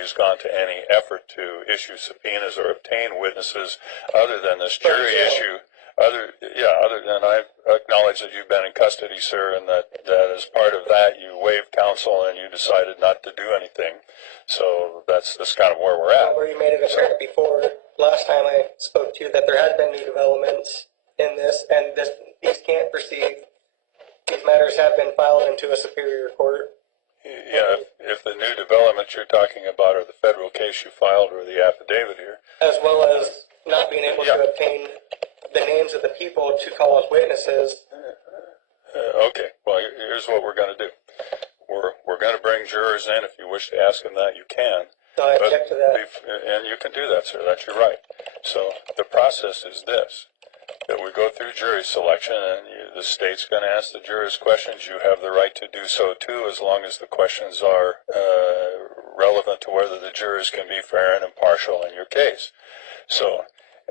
anybody's gone to any effort to issue subpoenas or obtain witnesses other than this jury issue. Other than I acknowledge that you've been in custody, sir, and that as part of that you waived counsel and you decided not to do anything. So that's kind of where we're at. Where you made it apparent before, last time I spoke to you, that there had been new developments in this, and these can't proceed. These matters have been filed into a superior court. Yeah, if the new developments you're talking about are the federal case you filed or the affidavit here. As well as not being able to obtain the names of the people to call as witnesses. Okay, well, here's what we're going to do. We're going to bring jurors in. If you wish to ask them that, you can. So I object to that. And you can do that, sir. That's your right. So the process is this, that we go through jury selection, and the state's going to ask the jurors questions. You have the right to do so, too, as long as the questions are relevant to whether the jurors can be fair and impartial in your case. So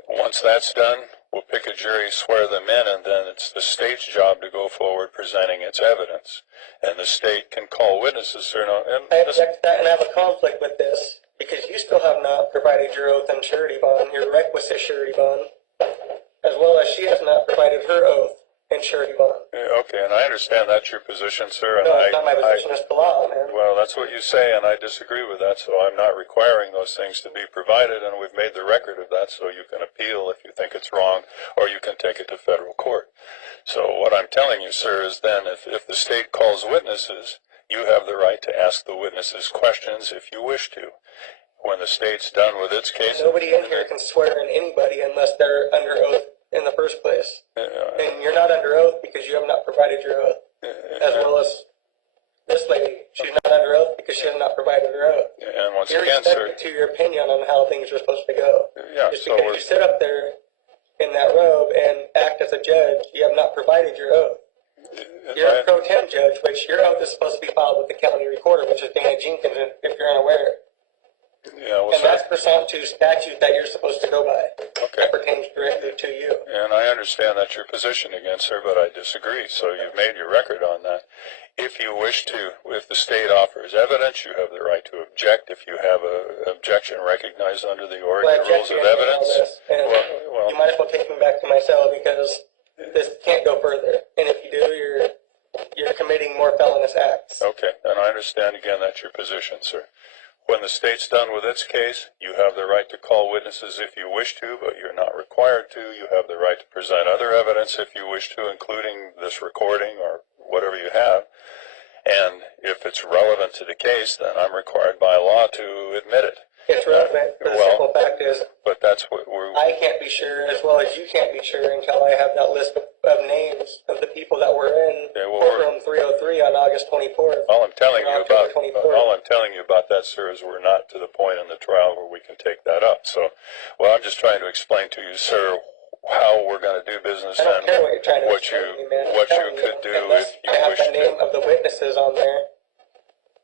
once that's done, we'll pick a jury, swear them in, and then it's the state's job to go forward presenting its evidence. And the state can call witnesses, sir. I object to that, and I have a conflict with this, because you still have not provided your oath and surety bond, your requisite surety bond, as well as she has not provided her oath and surety bond. Okay, and I understand that's your position, sir. And no, it's not my position, it's the law, man. Well, that's what you say, and I disagree with that, so I'm not requiring those things to be provided, and we've made the record of that, so you can appeal if you think it's wrong, or you can take it to federal court. So what I'm telling you, sir, is then if the state calls witnesses, you have the right to ask the witnesses questions if you wish to. When the state's done with its case... Nobody in here can swear in anybody unless they're under oath in the first place. And you're not under oath because you have not provided your oath. As well as this lady, she's not under oath because she has not provided her oath. And once you're again, sir... to your opinion on how things are supposed to go. Yeah, just because you sit up there in that robe and act as a judge, you have not provided your oath. You're a pro tem judge, which your oath is supposed to be filed with the county recorder, which is Dana Jenkins, if you're unaware. Yeah, well, and that's pursuant to statute that you're supposed to go by. Okay. That pertains directly to you. And I understand that's your position against her, but I disagree. So you've made your record on that. If you wish to, if the state offers evidence, you have the right to object. If you have an objection recognized under the Oregon Rules of Evidence, you might as well take me back to my cell because this can't go further. And if you do, you're committing more felonious acts. Okay. And I understand again that's your position, sir. When the state's done with its case, you have the right to call witnesses if you wish to, but you're not required to. You have the right to present other evidence if you wish to, including this recording or whatever you have. And if it's relevant to the case, then I'm required by law to admit it. It's relevant, but the simple fact is, but that's what I can't be sure, as well as you can't be sure, until I have that list of names of the people that were in courtroom 303 on August 24th. All I'm telling you about that, sir, is we're not to the point in the trial where we can take that up. So, well, I'm just trying to explain to you, sir, how we're going to do business and what you could do if you I have wish the name of the witnesses on there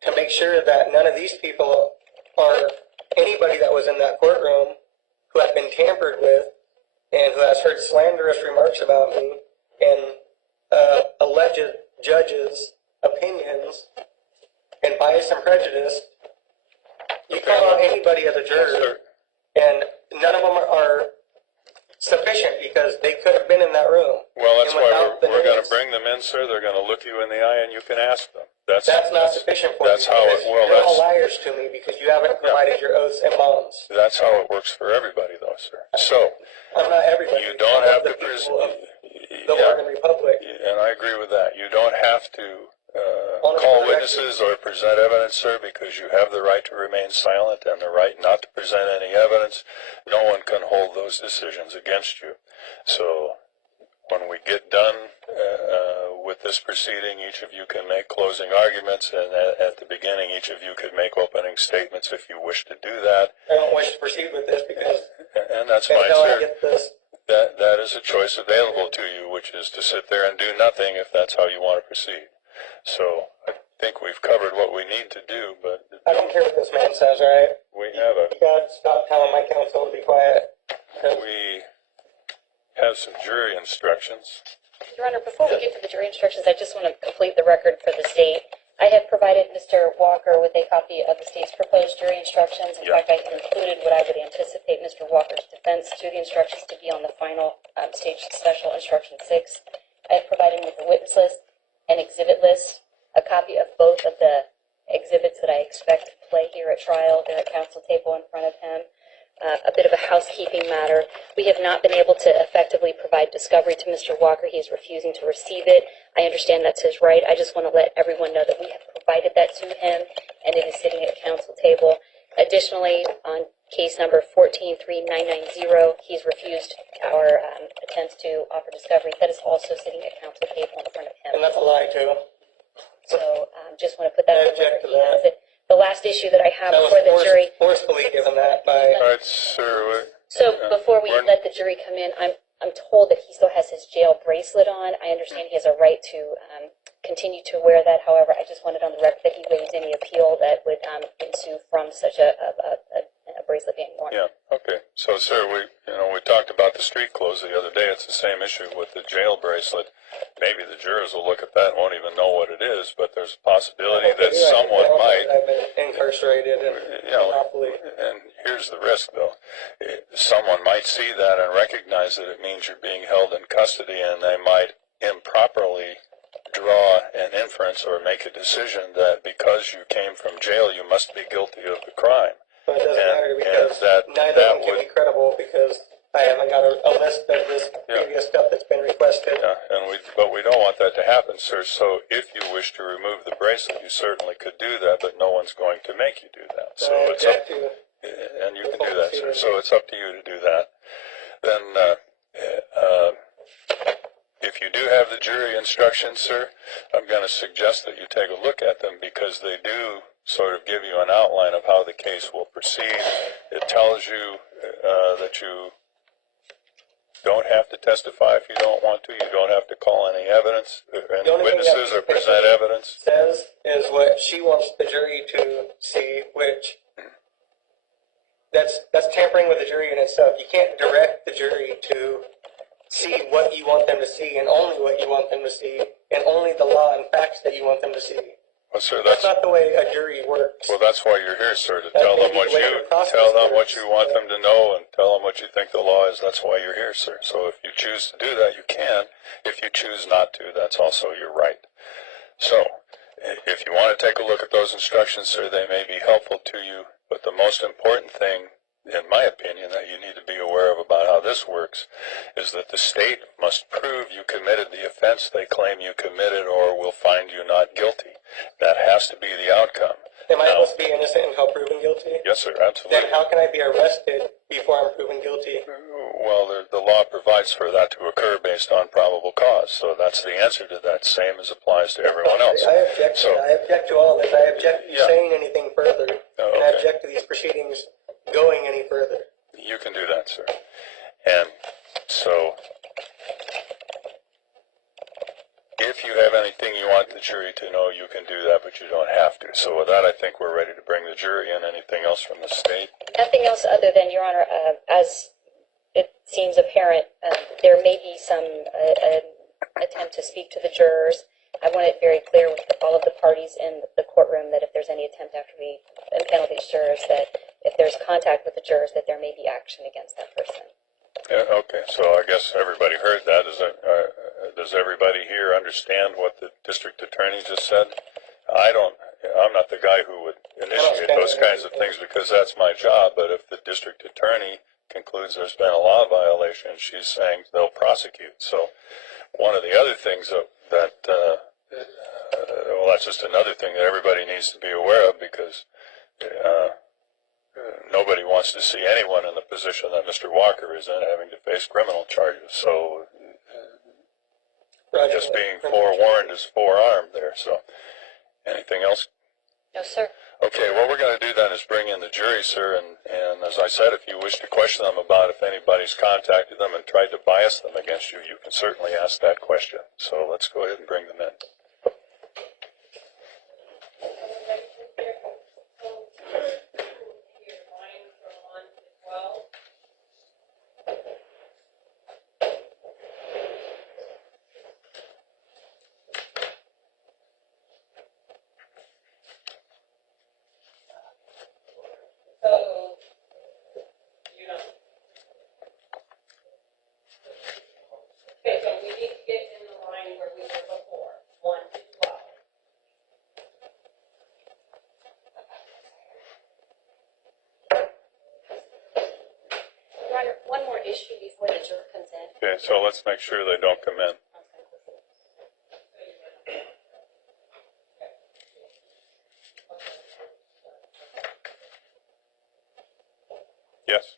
to make sure that none of these people are anybody that was in that courtroom who had been tampered with and who has heard slanderous remarks about me and alleged judges' opinions and bias and prejudice. You call out anybody as a juror, and none of them are sufficient because they could have been in that room. Well, that's why we're going to bring them in, sir. They're going to look you in the eye and you can ask them. That's not sufficient for that's you. How it, well, you're all liars to me because you haven't provided your oaths and bonds. That's how it works for everybody, though, sir. So, I'm not everybody. You don't have to the Oregon Republic. And I agree with that. You don't have to call witnesses or present evidence, sir, because you have the right to remain silent and the right not to present any evidence. No one can hold those decisions against you. So, when we get done with this proceeding, each of you can make closing arguments, and at the beginning, each of you could make opening statements if you wish to do that. I don't wish to proceed with this because... And that's fine, sir. That is a choice available to you, which is to sit there and do nothing if that's how you want to proceed. So, I think we've covered what we need to do, but... I don't care what this man says, all right? We have You got to stop telling my counsel to be quiet. We have some jury instructions. Your Honor, before we get to the jury instructions, I just want to complete the record for the state. I have provided Mr. Walker with a copy of the state's proposed jury instructions. In fact, I have included what I would anticipate Mr. Walker's defense to the instructions to be on the final stage special instruction 6. I have provided him with a witness list, an exhibit list, a copy of both of the exhibits that I expect to play here at trial. They're at counsel table in front of him. A bit of a housekeeping matter. We have not been able to effectively provide discovery to Mr. Walker. He is refusing to receive it. I understand that's his right. I just want to let everyone know that we have provided that to him, and it is sitting at counsel table. Additionally, on case number 143990, he's refused our attempts to offer discovery. That is also sitting at counsel table in front of him. And that's a lie, too. So just want to put that I on the object record. to that. The last issue that I have That was before the jury. forcefully given that by... All right, sir. So before we let the jury come in, I'm told that he still has his jail bracelet on. I understand he has a right to continue to wear that. However, I just wanted on the record that he waives any appeal that would ensue from such a bracelet being worn. Yeah. Okay. So, sir, we talked about the street clothes the other day. It's the same issue with the jail bracelet. Maybe the jurors will look at that and won't even know what it is, but there's a possibility that someone might. I've been incarcerated and and here's the risk, though. Someone might see that and recognize that it means you're being held in custody, and they might improperly draw an inference or make a decision that because you came from jail, you must be guilty of the crime. But it doesn't matter because neither of them can be credible because I haven't got a list of this previous stuff that's been requested. Yeah, but we don't want that to happen, sir. So if you wish to remove the bracelet, you certainly could do that, but no one's going to make you do that. So it's up to you. And you can do that, sir. So it's up to you to do that. Then if you do have the jury instructions, sir, I'm going to suggest that you take a look at them because they do sort of give you an outline of how the case will proceed. It tells you that you don't have to testify if you don't want to. You don't have to call any evidence, any witnesses, or present evidence. Says is what she wants the jury to see, which that's tampering with the jury in itself. You can't direct the jury to see what you want them to see and only what you want them to see and only the law and facts that you want them to see. Well, sir, that's not the way a jury works. Well, that's why you're here, sir, to tell them what you want them to know and tell them what you think the law is. That's why you're here, sir. So if you choose to do that, you can. If you choose not to, that's also your right. So if you want to take a look at those instructions, sir, they may be helpful to you. But the most important thing, in my opinion, that you need to be aware of about how this works is that the state must prove you committed the offense they claim you committed or will find you not guilty. That has to be the outcome. Am I supposed to be innocent until proven guilty? Yes, sir, absolutely. Then how can I be arrested before I'm proven guilty? Well, the law provides for that to occur based on probable cause. So that's the answer to that. Same as applies to everyone else. I object to all this. I object to you saying anything further. And I object to these proceedings going any further. You can do that, sir. And so if you have anything you want the jury to know, you can do that, but you don't have to. So with that, I think we're ready to bring the jury in. Anything else from the state? Nothing else other than, Your Honor, as it seems apparent, there may be some attempt to speak to the jurors. I want it very clear with all of the parties in the courtroom that if there's any attempt after we impanel these jurors, that if there's contact with the jurors, that there may be action against that person. Yeah, okay, so I guess everybody heard that. Does everybody here understand what the district attorney just said? I'm not the guy who would initiate those kinds of things because that's my job, but if the district attorney concludes there's been a law violation, she's saying they'll prosecute. So one of the other things that's just another thing that everybody needs to be aware of because nobody wants to see anyone in the position that Mr. Walker is in having to face criminal charges. So just being forewarned is forearmed there. So anything else? No, sir. Okay, what we're going to do then is bring in the jury, sir, and as I said, if you wish to question them about if anybody's contacted them and tried to bias them against you, you can certainly ask that question. So let's go ahead and bring them in. issue before the juror comes in. Okay, so let's make sure they don't come in. Yes.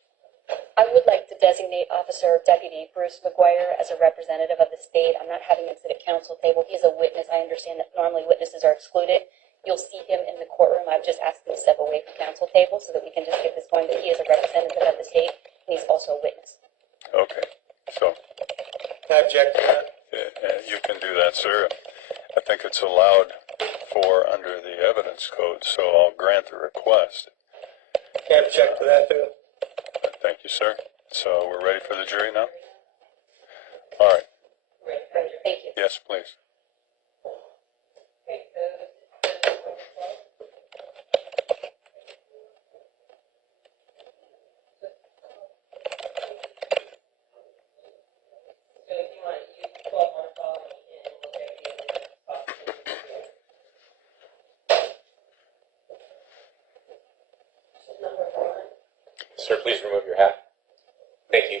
I would like to designate Officer Deputy Bruce McGuire as a representative of the state. I'm not having him sit at council table. He is a witness. I understand that normally witnesses are excluded. You'll see him in the courtroom. I've just asked him to step away from council table so that we can just get this going, that he is a representative of the state, and he's also a witness. Okay, so I object to that. you can do that, sir. I think it's allowed for under the evidence code, so I'll grant the request. I object to that too. Thank you, sir. So we're ready for the jury now? All right. Great, thank you. Yes, please. Sir, please remove your hat. Thank you.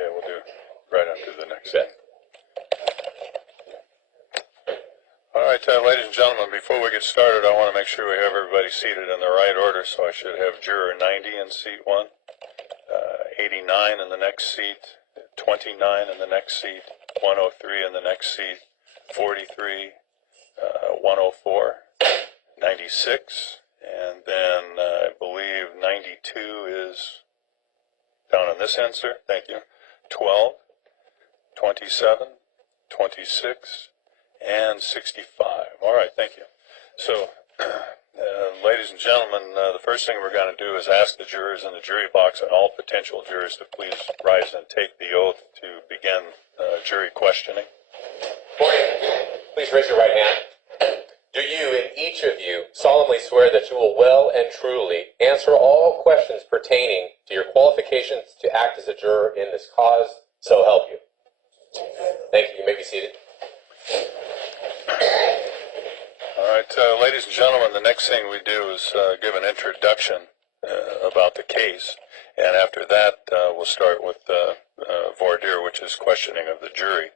Okay, we'll do it right after the next set. All right, ladies and gentlemen, before we get started, I want to make sure we have everybody seated in the right order, so I should have juror 90 in seat 1, 89 in the next seat, 29 in the next seat, 103 in the next seat, 43, 104, 96, and then I believe 92 is down on this end, sir. Thank you. 12, 27, 26, and 65. All right, thank you. So, ladies and gentlemen, the first thing we're going to do is ask the jurors in the jury box and all potential jurors to please rise and take the oath to begin jury questioning. Morning. Please raise your right hand. Do you and each of you solemnly swear that you will well and truly answer all questions pertaining to your qualifications to act as a juror in this cause, so help you? Thank you. You may be seated. All right, ladies and gentlemen, the next thing we do is give an introduction about the case, and after that we'll start with voir dire, which is questioning of the jury.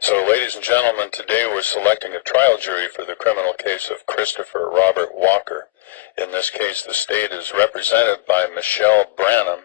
So, ladies and gentlemen, today we're selecting a trial jury for the criminal case of Christopher Robert Walker. In this case, the state is represented by Michelle Branham